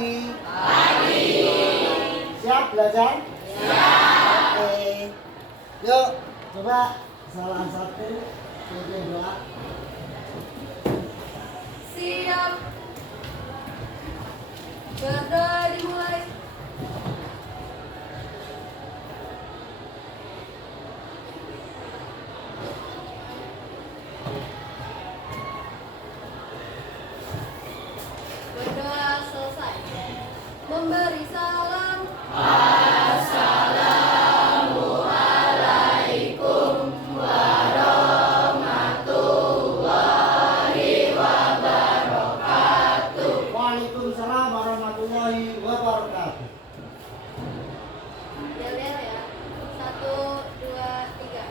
pagi. Pagi. Siap belajar? Siap. Oke. Yuk, coba salah satu pimpin doa. Siap. Berdoa dimulai. Berdoa selesai. Memberi salam. Assalamualaikum warahmatullahi wabarakatuh. Waalaikumsalam warahmatullahi wabarakatuh. Lihat ya. 1, 2, 3.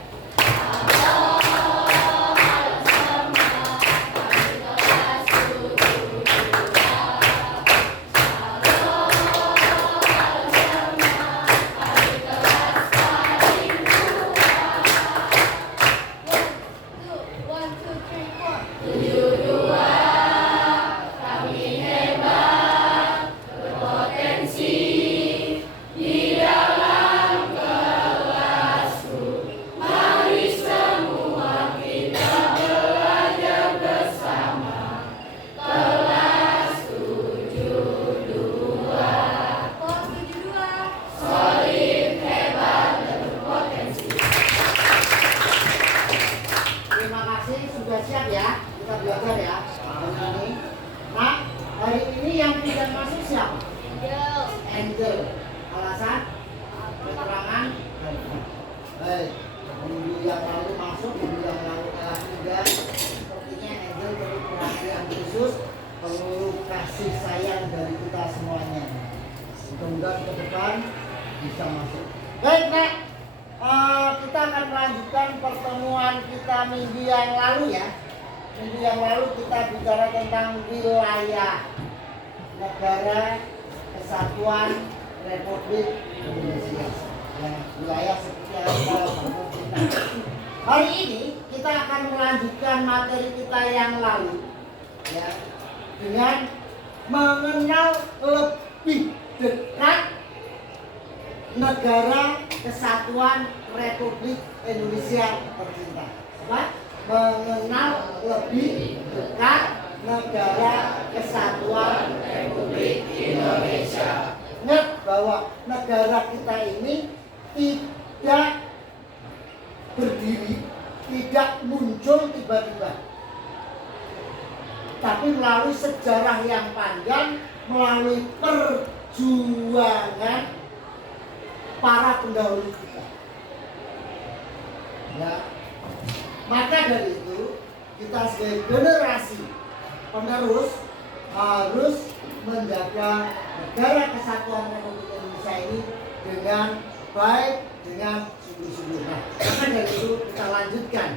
One, two, three, four. Kelas 72. Terima kasih sudah siap ya. Kita belajar ya. Hari ini. Nah, hari ini yang tidak masuk siapa? Angel. Angel. Alasan? Keterangan? Baik. Minggu yang lalu masuk, minggu yang lalu kelas 3. Sepertinya Angel perlu perhatian khusus, perlu kasih sayang dari kita semuanya. Mudah-mudahan ke depan bisa masuk. Baik, Nek. Kita akan melanjutkan pertemuan kita minggu yang lalu ya. Minggu yang lalu kita bicara tentang wilayah negara kesatuan Republik Indonesia. Ya, wilayah seperti apa bangun kita. Hari ini kita akan melanjutkan materi kita yang lalu ya, dengan mengenal lebih dekat negara kesatuan Republik Indonesia tercinta. Apa? Mengenal lebih dekat negara kesatuan Republik Indonesia. Ingat bahwa negara kita ini tidak berdiri, tidak muncul tiba-tiba, tapi melalui sejarah yang panjang, melalui perjuangan para pendahulu kita. Ya. Maka dari itu kita sebagai generasi penerus harus menjaga negara kesatuan Republik Indonesia ini dengan baik, dengan sungguh-sungguh. Nah, maka dari itu kita lanjutkan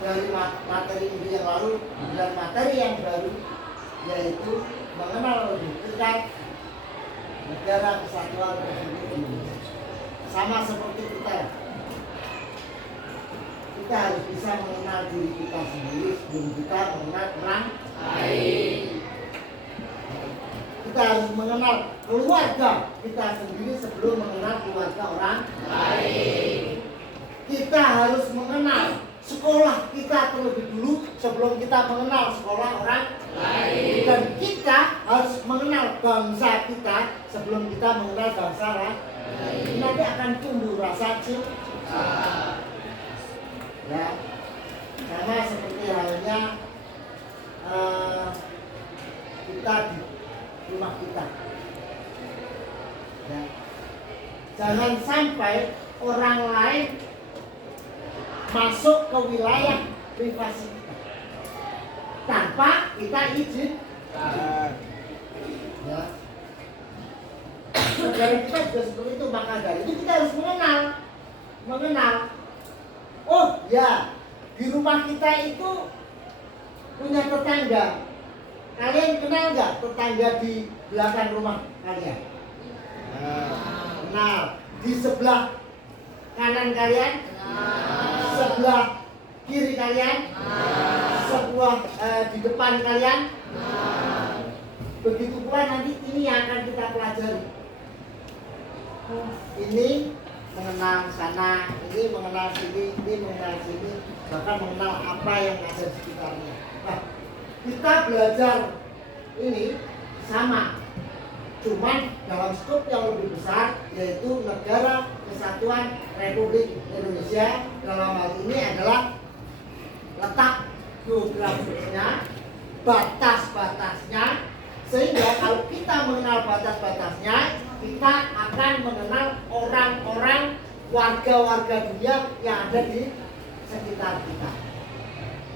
dari materi minggu yang lalu dan materi yang baru, yaitu mengenal lebih dekat negara kesatuan Republik Indonesia. Sama seperti kita harus bisa mengenal diri kita sendiri sebelum kita mengenal orang lain. Kita harus mengenal keluarga kita sendiri sebelum mengenal keluarga orang lain. Kita harus mengenal sekolah kita terlebih dulu sebelum kita mengenal sekolah orang lain. Dan kita harus mengenal bangsa kita sebelum kita mengenal bangsa lain. Nanti akan tumbuh rasa cinta. Ya, sama seperti halnya kita di rumah kita. Ya. Jangan sampai orang lain masuk ke wilayah privasi kita tanpa kita izin. Ya. Dari kita juga seperti itu, maka dari itu kita harus mengenal. Oh ya, di rumah kita itu punya tetangga. Kalian kenal nggak tetangga di belakang rumah kalian? Kenal. Di sebelah kanan kalian? Sebelah kiri kalian? Sebelah di depan kalian? begitu pula nanti ini yang akan kita pelajari. Ini mengenal sana, ini mengenal sini, ini mengenal sini, bahkan mengenal apa yang ada di sekitarnya. Nah, kita belajar ini sama, cuman dalam skop yang lebih besar, yaitu Negara Kesatuan Republik Indonesia. Dalam hal ini adalah letak geografisnya, batas-batasnya, sehingga kalau kita mengenal batas-batasnya, kita akan mengenal orang-orang, warga-warga dunia yang ada di sekitar kita.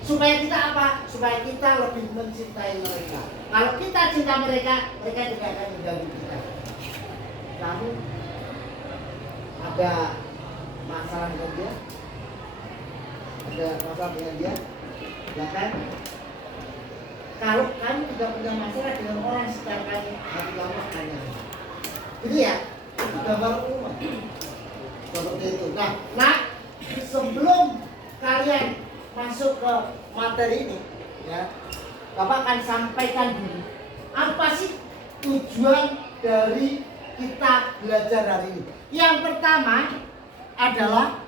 Supaya kita apa? Supaya kita lebih mencintai mereka. Kalau kita cinta mereka, mereka tidak akan mengganggu kita. Kamu ada masalah dengan dia? Ada masalah dengan dia? Ya kan? Kalau kamu tidak punya masalah dengan orang sekitar kamu, hati kamu akan nyaman. Jadi ya, gambar umum seperti itu. Nah, sebelum kalian masuk ke materi ini, ya, Bapak akan sampaikan dulu apa sih tujuan dari kita belajar hari ini. Yang pertama adalah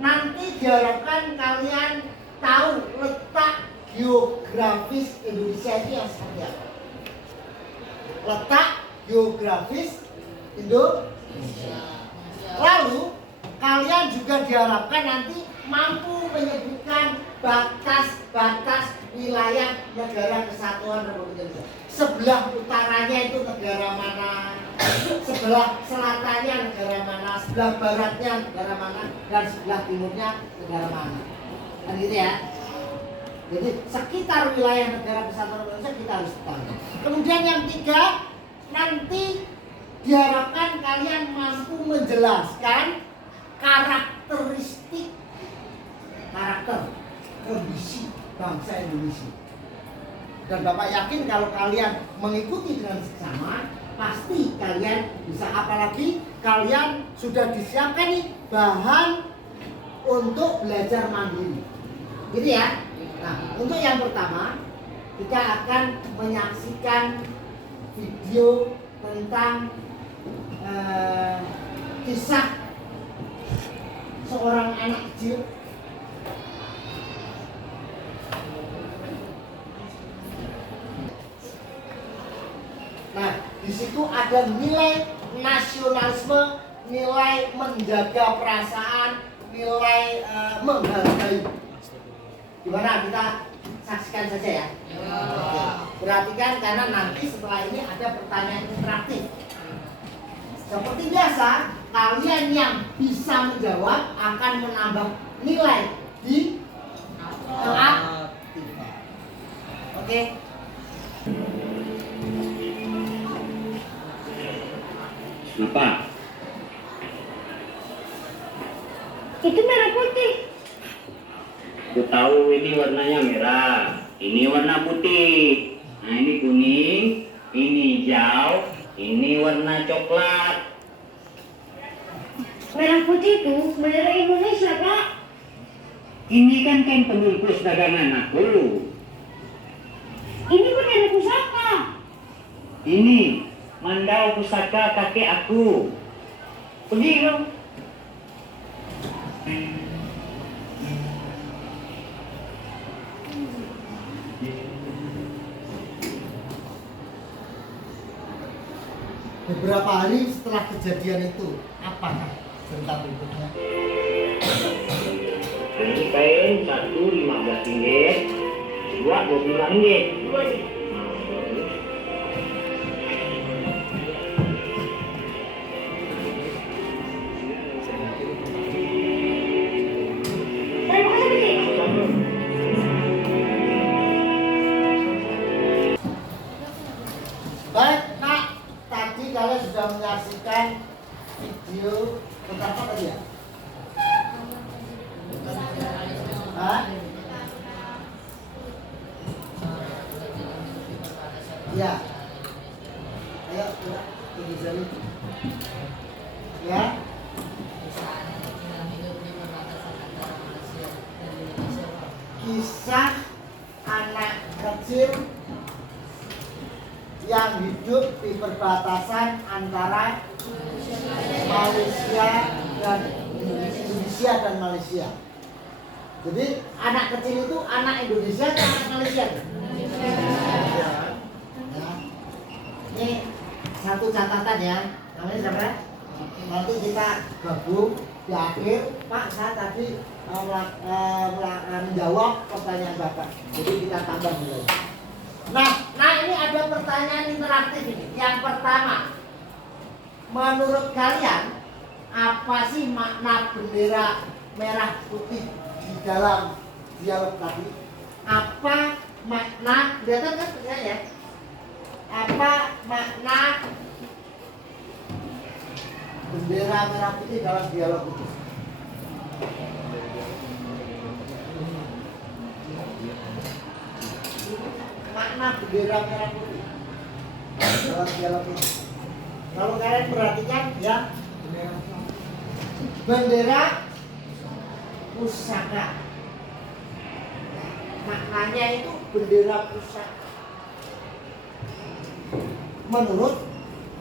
nanti diharapkan kalian tahu letak geografis Indonesia ini yang seperti apa. Letak geografis Indonesia. Lalu kalian juga diharapkan nanti mampu menyebutkan batas-batas wilayah Negara Kesatuan Republik Indonesia. Sebelah utaranya itu negara mana, sebelah selatannya negara mana, sebelah baratnya negara mana, dan sebelah timurnya negara mana. Kan gitu ya. Jadi sekitar wilayah Negara Kesatuan Republik Indonesia kita harus tahu. Kemudian yang ketiga, nanti diharapkan kalian mampu menjelaskan karakteristik kondisi bangsa Indonesia. Dan Bapak yakin kalau kalian mengikuti dengan seksama, pasti kalian bisa. Apalagi kalian sudah disiapkan nih bahan untuk belajar mandiri. Gitu ya. Nah, untuk yang pertama, kita akan menyaksikan video tentang kisah seorang anak kecil . Nah, di situ ada nilai nasionalisme, nilai menjaga perasaan, nilai menghargai. Gimana, kita saksikan saja ya. Oke. Perhatikan karena nanti setelah ini ada pertanyaan interaktif. Seperti biasa, kalian yang bisa menjawab akan menambah nilai di aktiva. Oke. Apa? Itu merah putih. Aku tahu ini warnanya merah, ini warna putih, nah ini kuning, ini hijau, ini warna coklat. Merah putih itu bendera Indonesia, Pak. Ini kan pembungkus dagangan aku. Ini bendera pusaka. Ini mandau pusaka kakek aku. Pergi dong. Beberapa hari setelah kejadian itu, apakah cerita berikutnya? Ini kain satu 15 ringgit, dua 25 ringgit. Terima kasih, Pak. Baik, Nak. Tadi kalian sudah menyaksikan video tentang apa tadi ya? Hah? Ya. Ayo, ini jadi. Ya. Kisah anak kecil hidup di perbatasan antara Malaysia dan Indonesia dan Malaysia. Jadi anak kecil itu anak Indonesia atau anak Malaysia? Nah, ini satu catatan ya. Namanya siapa? Nanti kita gabung di akhir. Pak, saya tadi menjawab pertanyaan Bapak. Jadi kita tambah dulu. Nah ini ada pertanyaan interaktif ini. Yang pertama, menurut kalian apa sih makna bendera merah putih di dalam dialog tadi? Apa makna? Kelihatan kan ya? Apa makna bendera merah putih dalam dialog itu? Makna bendera merah putih dalam dialog ini. Kalau kalian perhatikan ya, bendera pusaka. Maknanya itu bendera pusaka. Menurut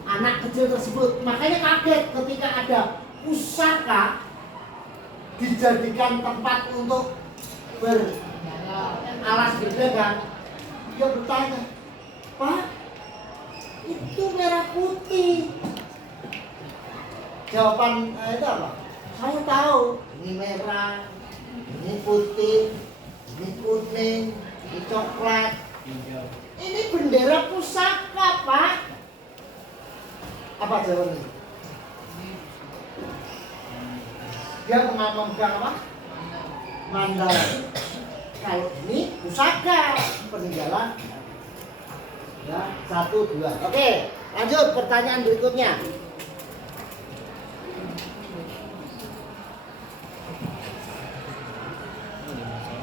anak kecil tersebut, makanya kaget ketika ada pusaka dijadikan tempat untuk alas berdagang. Dia bertanya, Pak, itu merah putih. Jawaban itu apa? Saya tahu, ini merah, ini putih, ini kuning, ini coklat. Ini bendera pusaka, Pak. Apa jawabannya? Dia memegang apa? Mandala. Kalau ini pusaka peninggalan. Ya, 1, 2. Oke, lanjut pertanyaan berikutnya.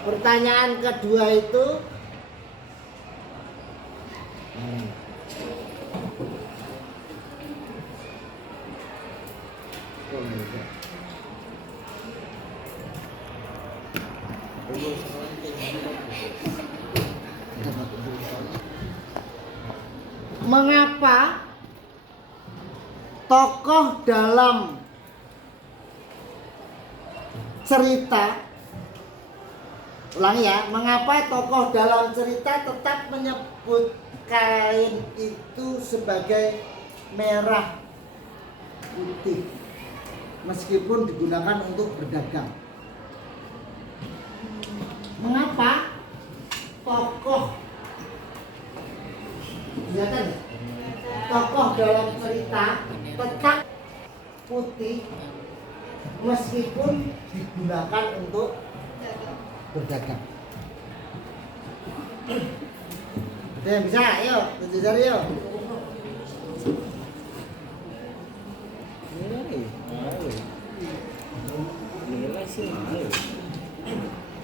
Pertanyaan kedua itu mengapa tokoh dalam cerita, ulangi ya, mengapa tokoh dalam cerita tetap menyebut kain itu sebagai merah putih meskipun digunakan untuk berdagang? Mengapa tokoh, kelihatan ya? Tokoh dalam cerita tetap putih meskipun digunakan untuk berdagang? Ada yang bisa? Ayo, tunjuk jari yuk.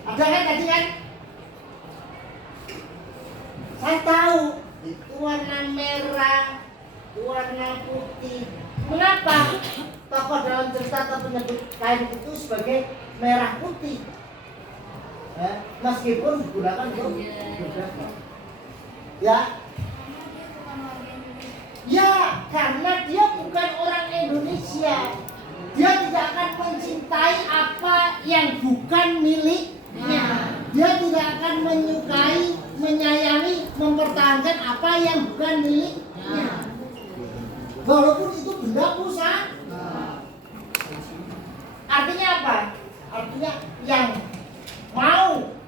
Ada kan tadi kan? Saya tahu itu warna merah, warna putih. Mengapa tokoh dalam cerita tetap menyebut kain itu sebagai merah putih? Ya, meskipun digunakan untuk berdagang. Ya. Ya, karena dia bukan orang Indonesia. Dia tidak akan mencintai apa yang bukan miliknya. Dia tidak akan menyukai, menyayangi, mempertahankan apa yang bukan miliknya. Walaupun itu benda pusaka. Artinya apa? Artinya yang mau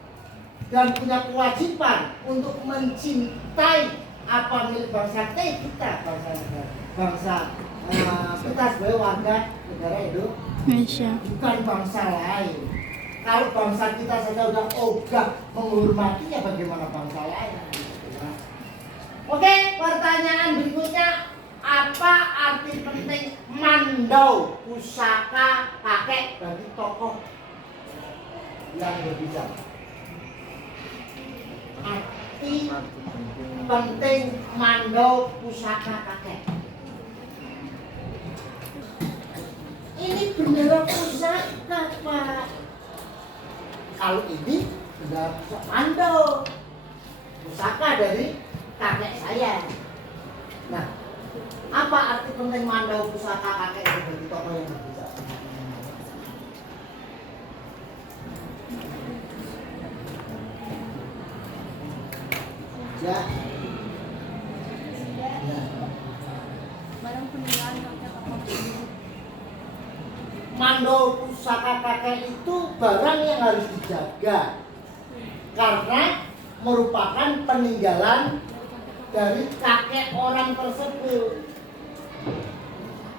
dan punya kewajiban untuk mencintai apa milik bangsa kita, bangsa kita sebagai warga negara Indonesia, bukan bangsa lain. Kalau bangsa kita saja udah ogah menghormatinya, bagaimana bangsa lain? Oke, pertanyaan berikutnya, apa arti penting mandau pusaka kakek bagi tokoh yang berbicara? Arti penting mandau pusaka kakek. Ini bendera pusaka, Pak. Kalau ini bendera pusaka mandau pusaka dari kakek saya. Nah, apa arti penting mandau pusaka kakek itu bagi tokoh yang berbicara? Ya. Ya. Barang peninggalan kakek tokoh tersebut. Mandau pusaka kakek itu barang yang harus dijaga karena merupakan peninggalan dari kakek orang tersebut.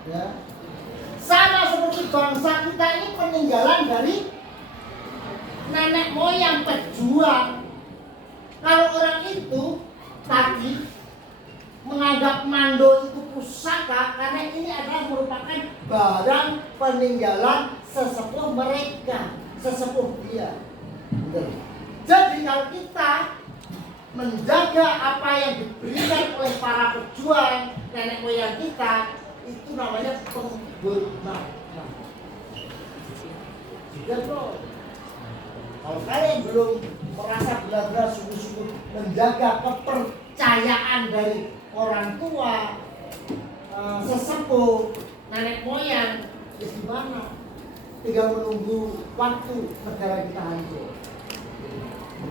Ya. Sama seperti bangsa kita ini peninggalan dari nenek moyang pejuang. Kalau orang itu tadi menganggap mando itu pusaka karena ini adalah merupakan barang peninggalan sesepuh mereka, sesepuh dia. Jadi kalau kita menjaga apa yang diberikan oleh para pejuang nenek moyang kita, itu namanya penghormatan. Juga bro, kalau kalian belum merasa benar-benar sungguh-sungguh menjaga kepercayaan dari orang tua, sesepuh, nenek moyang, ya gimana? Tinggal menunggu waktu negara kita hancur.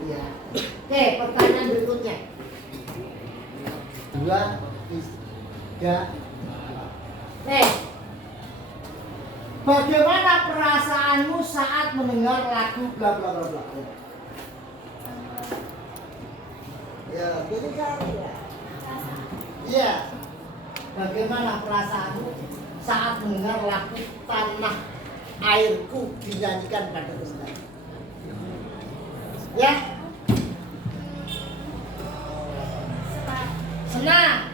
Ya. Oke, pertanyaan berikutnya. 2, 3. Bagaimana perasaanmu saat mendengar lagu bla bla bla bla? Ya, jadi kali ya. Iya. Bagaimana perasaanmu saat mendengar lagu Tanah Airku dinyanyikan pada Ustaz? Ya. Senang.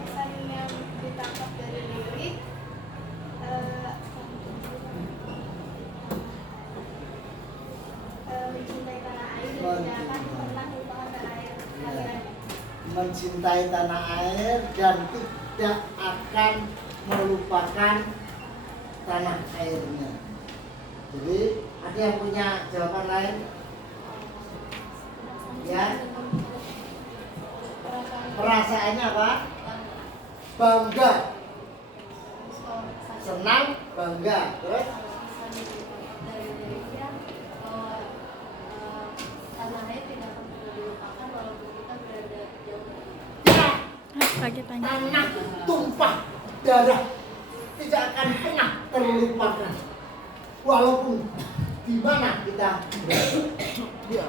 Pesan yang ditangkap dari lirik mencintai tanah air dan tidak akan pernah melupakan tanah air kalian. Mencintai tanah air dan tidak akan melupakan tanah airnya. Jadi ada yang punya jawaban lain? Ya. Perasaannya apa? Bangga. Senang, bangga. Terus? Dari liriknya bahwa tanah air tidak akan pernah dilupakan walaupun kita berada jauh dari Ya. Tanah tumpah darah tidak akan pernah terlupakan walaupun di mana kita berada.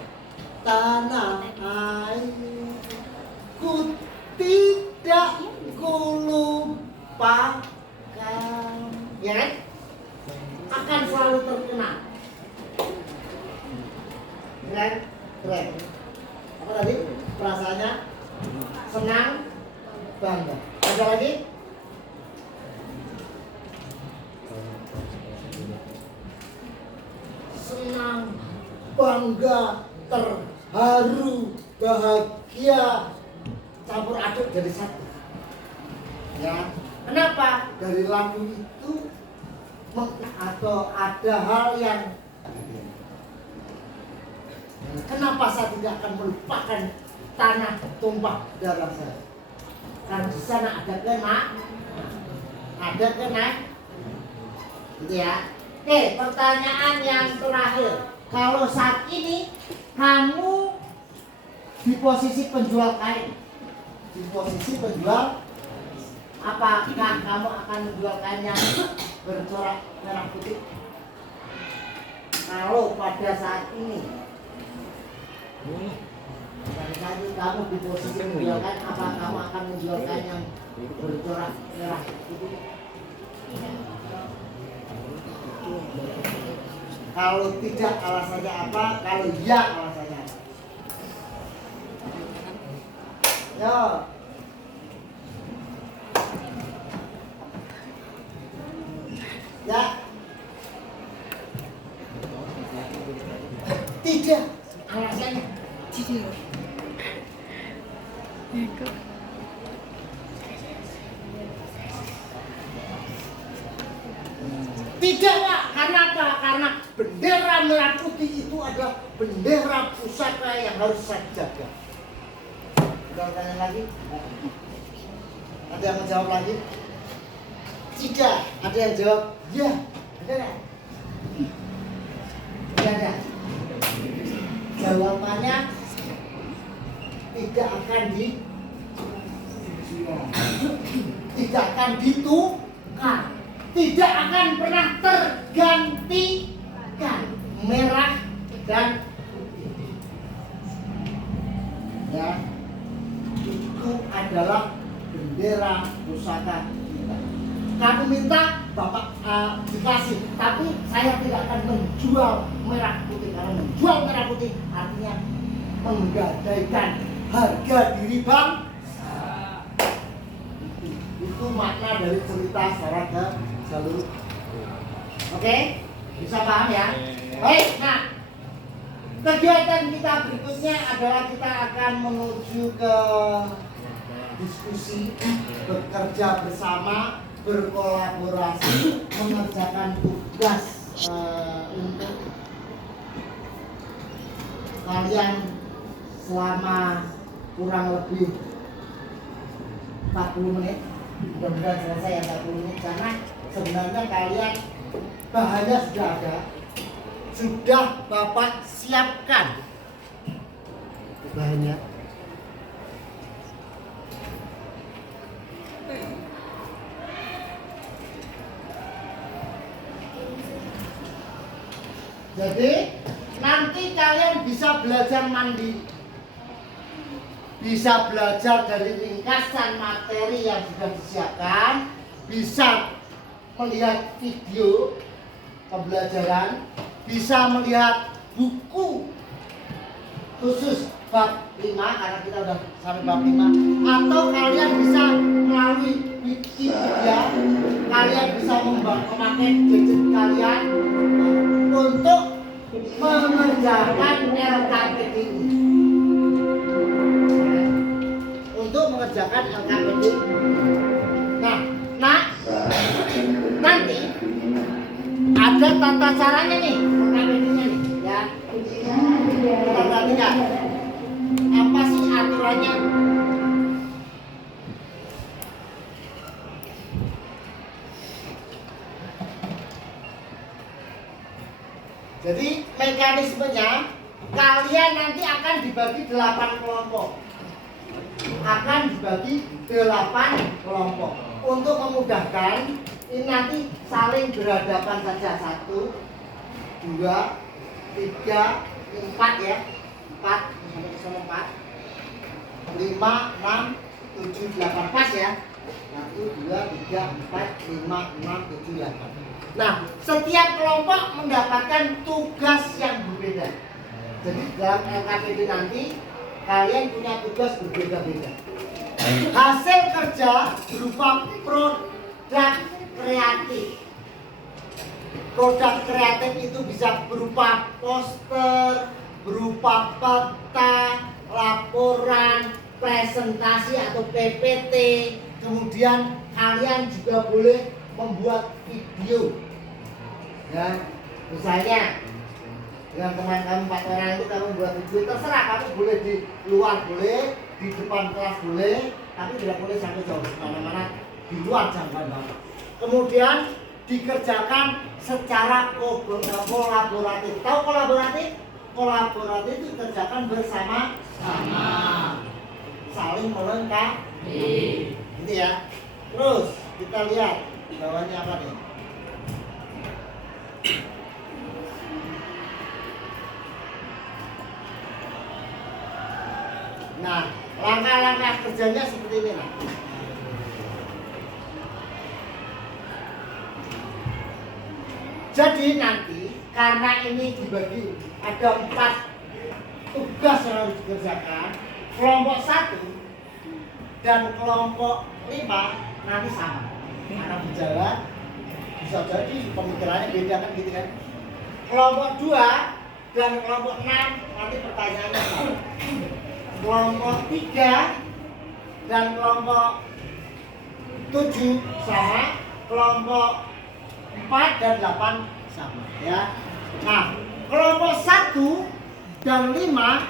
Tanah airku tidak kulupakan, ya kan? Akan selalu terkenang. Keren, keren. Apa tadi? Perasaannya senang, bangga. Ada lagi? Senang, bangga, terharu, bahagia, campur aduk jadi satu. Ya, kenapa? Dari lagu itu atau ada hal yang kenapa saya tidak akan melupakan tanah tumpah darah saya? Karena di sana ada kena, gitu ya. Oke, pertanyaan yang terakhir. Kalau saat ini kamu di posisi penjual kain, di posisi penjual, apakah kamu akan menjual kain yang bercorak merah putih? Kalau pada saat ini, kamu di posisi menjual kain, apa kamu akan menjual kain yang bercorak merah putih? Kalau tidak alasannya apa? Kalau iya alasannya apa? Yo. Ya. Tidak alasannya. Tidak. Tidak Pak, karena apa? Karena bendera merah putih itu adalah bendera pusaka yang harus saya jaga. Udah tanya lagi? Ada yang menjawab lagi? Tidak. Ada yang jawab? Ya. Ada nggak? Tidak ada. Jawabannya tidak akan tidak akan ditukar, tidak akan pernah tergantikan merah dan putih. Ya, itu adalah bendera pusaka kita. Kamu minta Bapak dikasih, tapi saya tidak akan menjual merah putih, karena menjual merah putih artinya menggadaikan harga diri bangsa. Itu makna dari cerita Sarada Jalur. Oke? Bisa paham ya? Baik, nah kegiatan kita berikutnya adalah kita akan menuju ke diskusi, bekerja bersama, berkolaborasi, mengerjakan tugas untuk kalian selama kurang lebih 40 menit. Mudah-mudahan selesai ya 40 menit, karena sebenarnya kalian bahannya sudah ada, sudah Bapak siapkan bahannya. Jadi nanti kalian bisa belajar mandiri, bisa belajar dari ringkasan materi yang sudah disiapkan, bisa melihat video pembelajaran, bisa melihat buku khusus bab 5 karena kita udah sampai bab 5, atau kalian bisa melalui Wikipedia, kalian bisa memakai gadget kalian untuk mengerjakan LKPD ini. Untuk mengerjakan LKPD. Nah, nanti ada tata caranya nih LKPD-nya nih, ya. Kita perhatikan. Apa sih aturannya? Jadi mekanismenya kalian nanti akan dibagi 8 kelompok. Akan dibagi 8 kelompok. Untuk memudahkan, ini nanti saling berhadapan saja. 1, 2, 3, 4 ya. 4, sampai ke sana 4. 5, 6, 7, 8 pas ya. 1, 2, 3, 4, 5, 6, 7, 8. Nah, setiap kelompok mendapatkan tugas yang berbeda. Jadi dalam LKPD nanti kalian punya tugas berbeda-beda. Hasil kerja berupa produk kreatif. Produk kreatif itu bisa berupa poster, berupa peta, laporan, presentasi atau PPT. Kemudian kalian juga boleh membuat video. Ya, misalnya dengan teman kamu 4 orang itu kamu buat video, terserah, kamu boleh di luar boleh, di depan kelas boleh, tapi tidak boleh sampai jauh kemana-mana, di luar jangkauan Bapak. Kemudian dikerjakan secara kolaboratif. Tahu kolaboratif? Kolaboratif itu dikerjakan bersama-sama, saling melengkapi, gitu ya. Terus kita lihat bawahnya apa nih? Nah, langkah-langkah kerjanya seperti ini. Nah. Jadi nanti karena ini dibagi ada 4 tugas yang harus dikerjakan, kelompok 1 dan kelompok 5 nanti sama. Akan berjalan, bisa jadi pemikirannya beda kan gitu kan. Kelompok 2 dan kelompok 6 nanti pertanyaannya sama. Kelompok 3 dan kelompok 7 sama, kelompok 4 dan 8 sama ya. Nah, kelompok 1 dan 5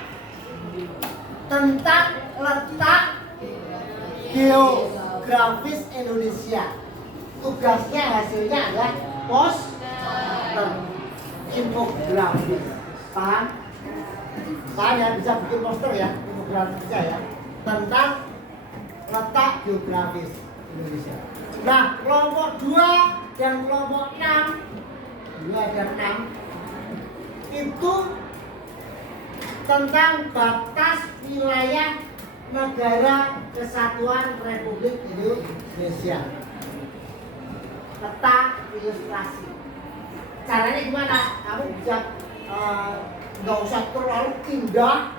tentang letak geografis. Geografis Indonesia. Tugasnya hasilnya adalah infografis. Paham? Paham ya, bisa bikin poster ya, infografisnya ya, tentang letak geografis Indonesia. Nah, kelompok 2 dan kelompok 6, 2 dan 6 itu tentang batas wilayah negara kesatuan Republik Indonesia. Peta ilustrasi. Caranya gimana? Kamu bisa nggak usah terlalu indah,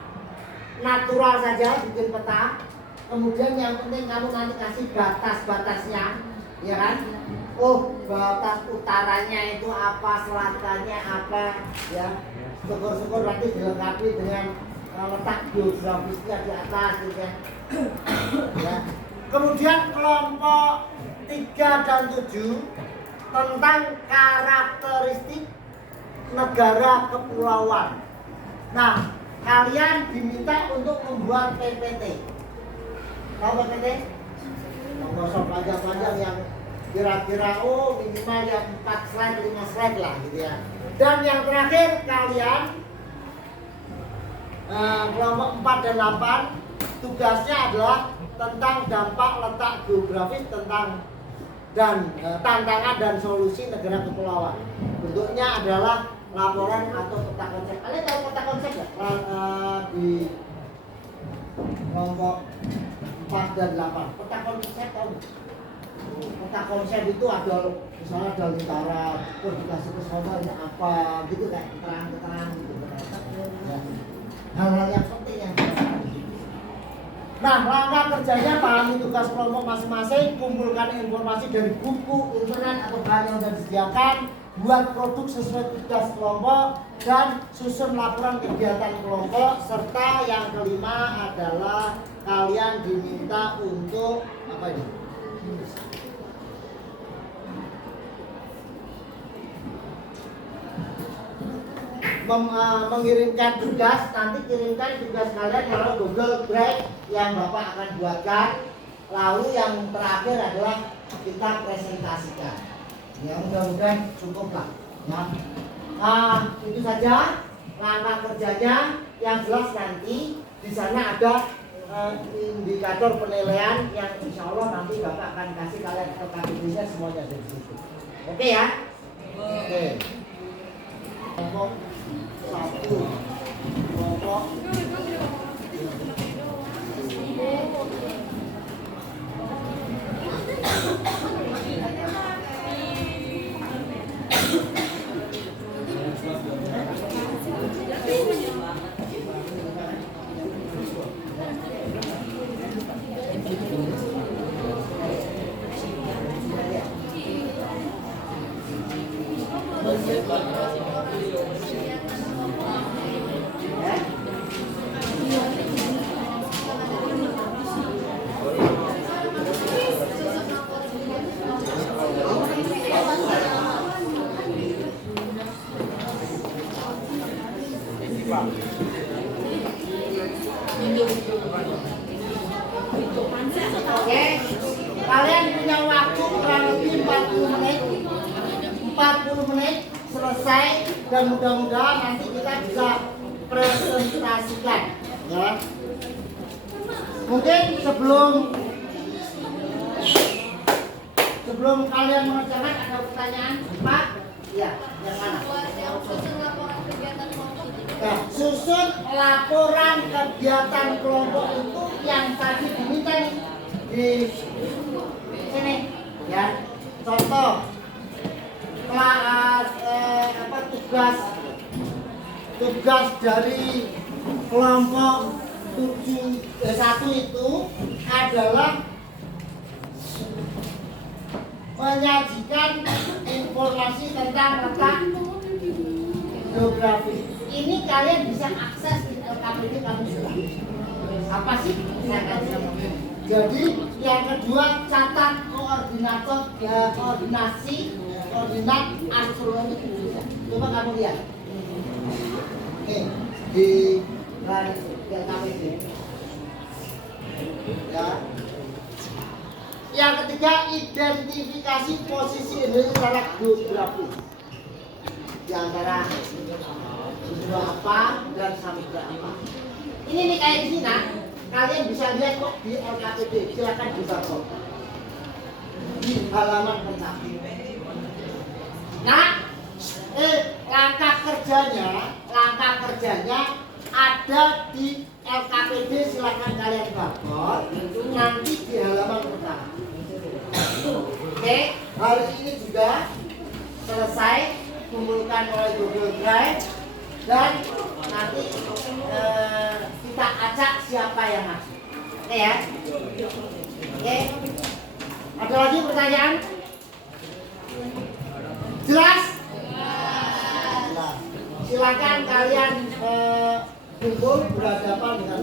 natural saja bikin peta. Kemudian yang penting kamu nanti kasih batas-batasnya, ya kan? Oh, batas utaranya itu apa, selatannya apa, ya. Syukur-syukur nanti dilengkapi dengan letak geografisnya di atas, gitu ya. Ya. Kemudian kelompok 3 dan 7 tentang karakteristik negara kepulauan. Nah, kalian diminta untuk membuat PPT. Tahu PPT? Ngosok panjang-panjang yang kira-kira minimal yang 4 slide, 5 slide lah gitu ya. Dan yang terakhir kalian kelompok 4 dan 8 tugasnya adalah tentang dampak letak geografis dan tantangan dan solusi negara kepulauan. Bentuknya adalah laporan atau peta konsep. Kalian tahu peta konsep ya? Di kelompok 4 dan 8. Peta konsep tahu? Peta konsep itu ada misalnya ada lintara, dikasih ke sana ini apa gitu kayak keterangan gitu. Ya. Hal-hal yang penting yang nah, langkah kerjanya pahami tugas kelompok masing-masing, kumpulkan informasi dari buku, internet atau bahan yang sudah disediakan, buat produk sesuai tugas kelompok, dan susun laporan kegiatan kelompok, serta yang kelima adalah kalian diminta untuk apa ini? Mengirimkan tugas, nanti kirimkan tugas kalian kalau Google Drive yang Bapak akan buatkan. Lalu yang terakhir adalah kita presentasikan. Ya, mudah-mudahan cukup lah. Ya. Nah, itu saja langkah kerjanya. Yang jelas nanti di sana ada indikator penilaian yang insya Allah nanti Bapak akan kasih kalian kategorinya semuanya dari situ. Oke ya? Oke. Kelompok 1, kelompok Oke, kalian punya waktu kurang lebih 40 menit. 40 menit selesai dan mudah-mudahan nanti kita bisa presentasikan, ya. Mungkin sebelum kalian mengerjakan ada pertanyaan, Pak? Ya, yang mana? Yang susun laporan kegiatan kelompok. Nah, susun laporan kegiatan kelompok itu yang tadi diminta nih di sini, ya. Contoh tugas dari kelompok 1 itu adalah menyajikan informasi tentang letak geografis. Ini kalian bisa akses di LKPD kamu sudah. Apa sih? Jadi yang kedua catat koordinat astronomi Indonesia. Coba kamu lihat. Oke, di LKPD. Ya. Yang ketiga, identifikasi posisi Indonesia secara geografi di antara benua apa dan samudra apa. Ini nih kayak di sini, nah. Kalian bisa lihat kok di LKPD. Silakan dibaca di halaman pertama. Nah, langkah kerjanya ada di LKPD. Silakan kalian baca nanti di halaman pertama. Oke, hari ini juga selesai kumpulkan oleh Google Drive dan nanti kita acak siapa yang masuk. Oke ya. Oke. Ada lagi pertanyaan? Jelas? Jelas. Silakan kalian kumpul berhadapan dengan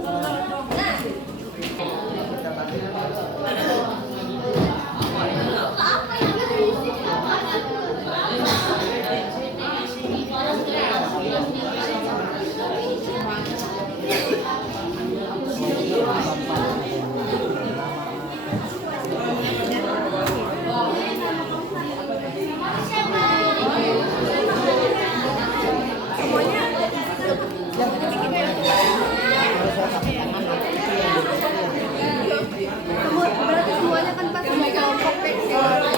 Berarti semuanya kan pas kelompok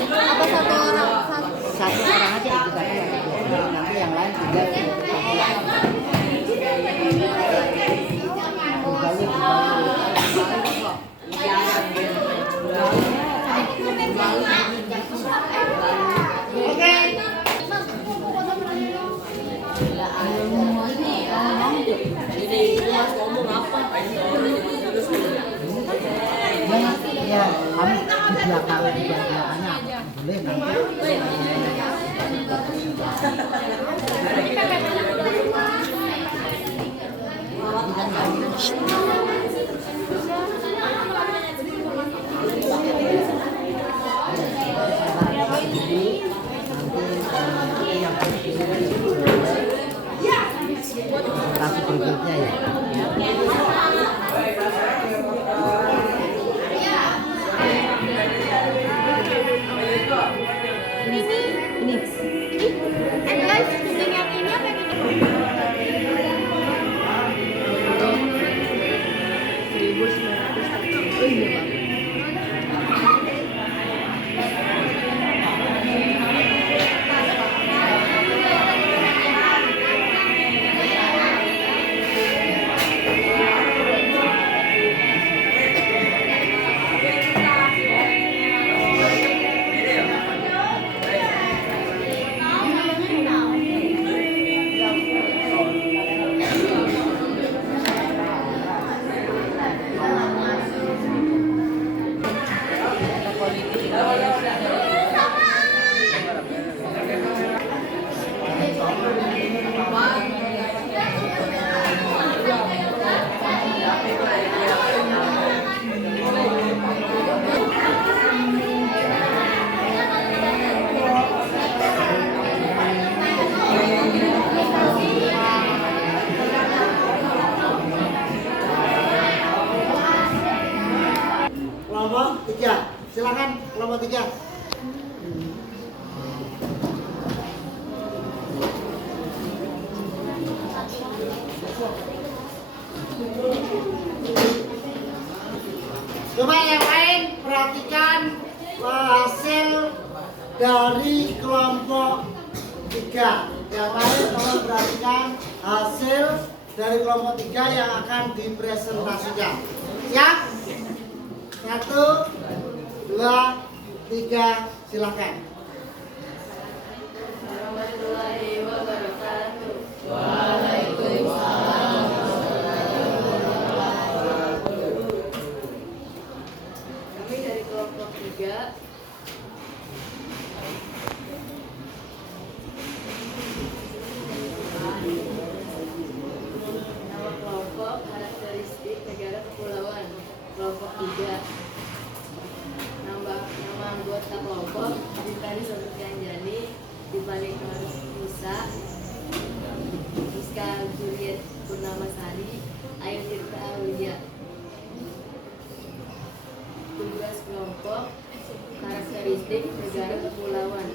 apa satu orang aja nanti yang lain tinggal ya, kami di belakangnya boleh nanti. Tapi berikutnya ya. Guys, yang ini apa yang ini? 1900. Oh iya, Pak. Kelompok 3, silakan kelompok 3. Coba yang lain perhatikan hasil dari kelompok 3. Yang lain tolong perhatikan hasil dari kelompok 3 yang akan dipresentasikan. Siap? 1, 2, 3, silakan. Warahmatullahi wabarakatuh. Kami dari kelompok 3 nama kelompok karakteristik negara kepulauan. Kelompok 3 nama anggota kelompok Dipani Sofianjani, Dipani Nisa, Iska Juliet Purnamasari, Ayu Tirta Widya. Tugas kelompok republik negara kepulauan.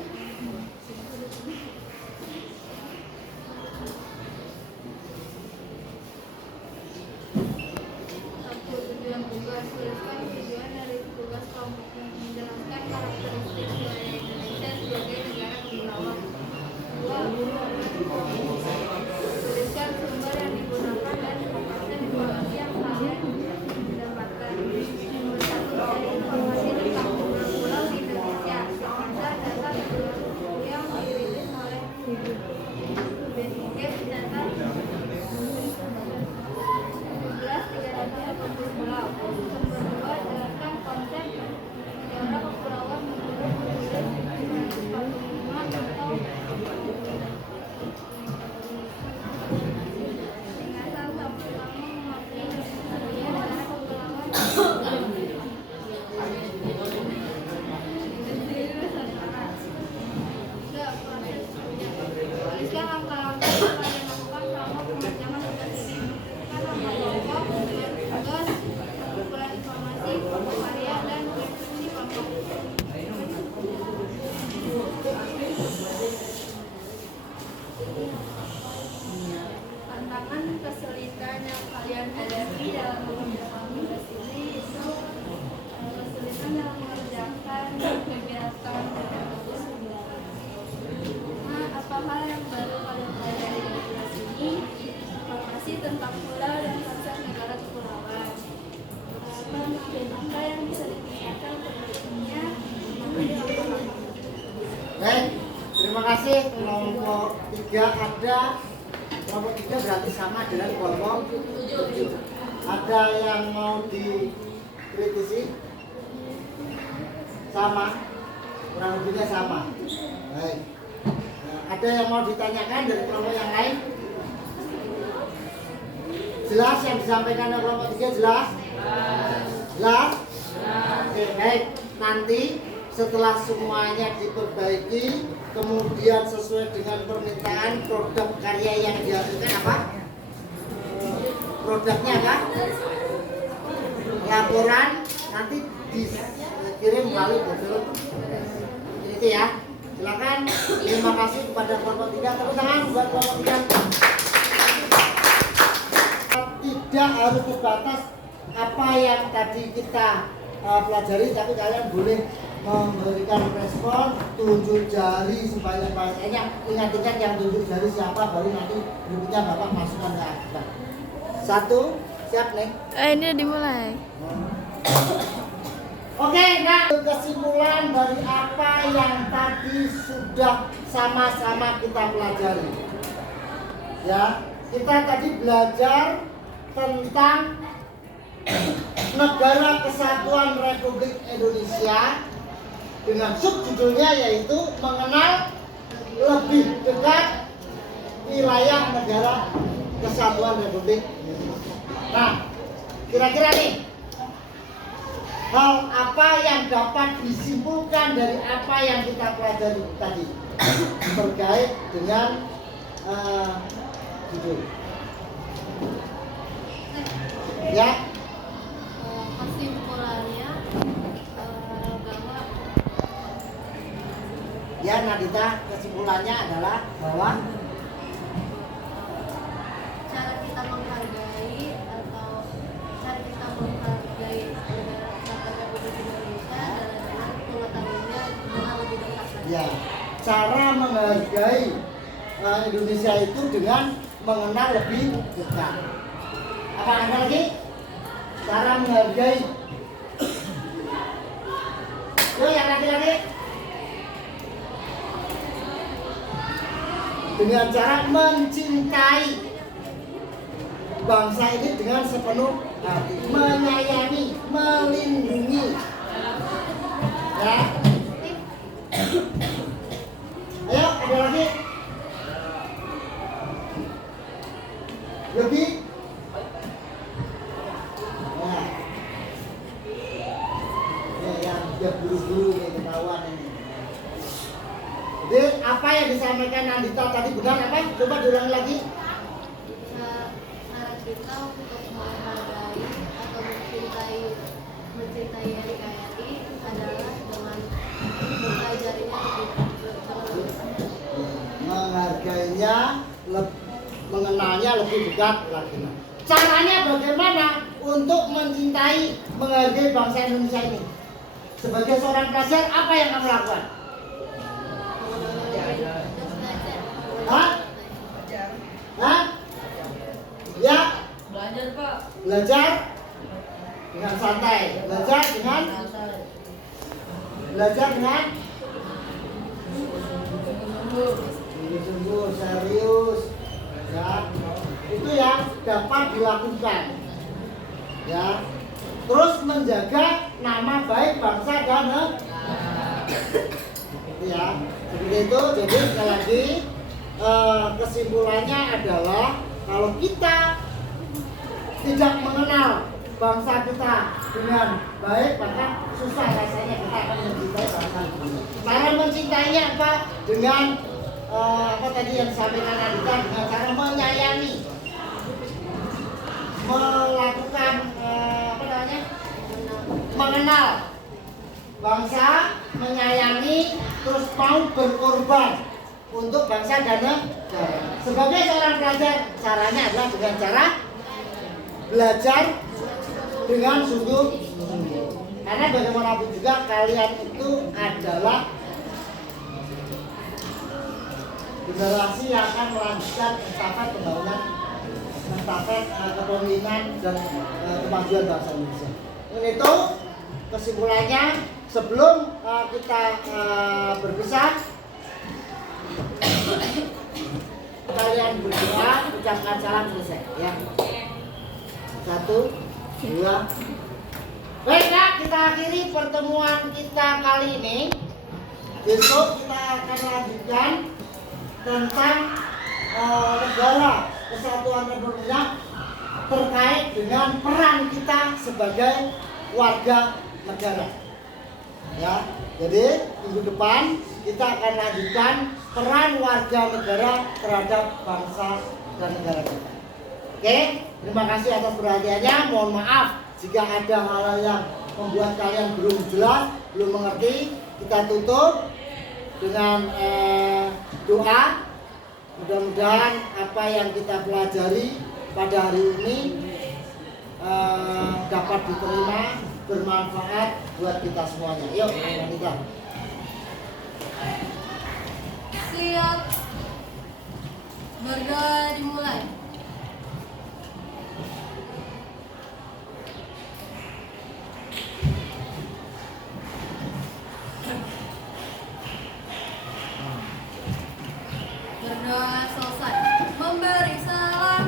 Satu, tujuan tugas. Tuliskan tujuan dari tugas kelompok yang menjelaskan karakteristik wilayah Indonesia sebagai negara kepulauan. Dua, tuliskan sumber yang digunakan dan informasi yang kalian dapatkan. Nomor satu, cari informasi tentang pulau-pulau di Indonesia sekitar data yang dirilis oleh BNPB data 380 pulau. Sumber dua, jelaskan konsep negara kepulauan menurut penulis 145 atau peringatan sama-sama mengakui adanya negara kepulauan. Tiga, proses kerja. Tuliskan langkah-langkah yang kalian lakukan selama pengerjaan tugas ini. Tuliskan langkah pokok, tugas, pengumpulan informasi, pokok karya, dan instruksi kelompok. Tantangan kesulitan yang kalian hadapi dalam mengerjakan tugas ini itu kesulitan dalam mengerjakan kegiatan tersebut. Nah, apa hal yang baru kalian pelajari dari tugas ini? Informasi tentang pulau dan konsep negara kepulauan. Apa yang bisa ditingkatkan untuk berikutnya? Baik, terima kasih. Kelompok 3 ada. Kelompok 3 berarti sama dengan kelompok 7. Ada yang mau dikritisi? Sama? Kurang lebihnya sama. Baik. Nah, ada yang mau ditanyakan dari kelompok yang lain? Jelas yang disampaikan oleh kelompok 3 jelas? Jelas? Oke, baik. Nanti setelah semuanya diperbaiki, kemudian sesuai dengan permintaan produk karya yang dihasilkan apa? Produknya apa? Laporan nanti dikirim melalui bodol. Itu ya. Silakan. Terima kasih kepada kelompok 3. Tepuk tangan buat kelompok 3. Tidak harus terbatas apa yang tadi kita pelajari, tapi kalian boleh memberikan respon, tunjuk jari sebanyak-banyaknya. Ingat-ingat yang tunjuk jari siapa, baru nanti berikutnya Bapak masukkan ke akta. 1, siap nih? Ini udah dimulai. Oke, nah kesimpulan dari apa yang tadi sudah sama-sama kita pelajari. Ya, kita tadi belajar tentang Negara Kesatuan Republik Indonesia dengan subjudulnya yaitu mengenal lebih dekat wilayah Negara Kesatuan Republik Indonesia. Nah, kira-kira nih hal apa yang dapat disimpulkan dari apa yang kita pelajari tadi terkait dengan judul? Ya. Kesimpulannya bahwa Ya, Nadita, kesimpulannya adalah bahwa cara kita menghargai atau cara kita menghargai negara Kesatuan Republik Indonesia adalah dengan mengetahuinya dengan lebih dekat lagi. ya, cara menghargai Indonesia itu dengan mengenal lebih dekat. Apa ada lagi? Cara menghargai. Yo, yang lagi-lagi. Dengan cara mencintai bangsa ini dengan sepenuh hati, menyayangi, melindungi. Ya. Ayo, ada lagi. Lebih. Nah. Ini yang dia buru-buru nih ketahuan ini. Jadi apa yang disampaikan Andita tadi benar apa? Coba diulang lagi. Cara kita untuk menghargai atau mencintai mencintai NKRI adalah dengan mempelajarinya lebih menghargainya, mengenalnya lebih dekat lagi. Caranya bagaimana untuk mencintai, menghargai bangsa Indonesia ini? Sebagai seorang pelajar, apa yang kamu lakukan? Hah? Hah? Ya? belajar Pak. Belajar dengan santai, belajar dengan sungguh-sungguh, serius, ya. Itu yang dapat dilakukan, ya. Terus menjaga nama baik bangsa dan negara, gitu ya. Seperti itu. Jadi sekali lagi kesimpulannya adalah kalau kita tidak mengenal bangsa kita dengan baik, maka susah rasanya kita akan mencintai bangsa kita. Cara mencintainya apa? Dengan apa tadi yang disampaikan Andika, dengan cara menyayangi, melakukan apa namanya, mengenal bangsa, menyayangi, terus mau berkorban untuk bangsa dan negara. Sebagai seorang pelajar, caranya adalah dengan cara belajar dengan sungguh-sungguh. Karena bagaimanapun juga kalian itu adalah generasi yang akan melanjutkan estafet pembangunan, estafet kepemimpinan dan kemajuan bangsa Indonesia. Dan itu kesimpulannya. Sebelum kita berpisah, kalian berdoa, ucapkan salam selesai, ya. 1, 2. Baiklah, kita akhiri pertemuan kita kali ini. Besok kita akan lanjutkan tentang negara kesatuan Republik terkait dengan peran kita sebagai warga negara. Ya, jadi minggu depan kita akan lanjutkan peran warga negara terhadap bangsa dan negara kita. Oke, terima kasih atas perhatiannya. Mohon maaf jika ada hal yang membuat kalian belum jelas, belum mengerti. Kita tutup dengan doa. Mudah-mudahan apa yang kita pelajari pada hari ini dapat diterima, bermanfaat buat kita semuanya. Yuk, kita. Siap. Berdoa dimulai. Berdoa selesai. Memberi salam.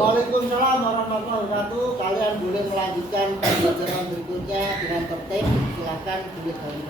Waalaikumsalam warahmatullahi wabarakatuh. Kalian boleh melanjutkan pembelajaran berikutnya dengan tertib. Silakan duduk dari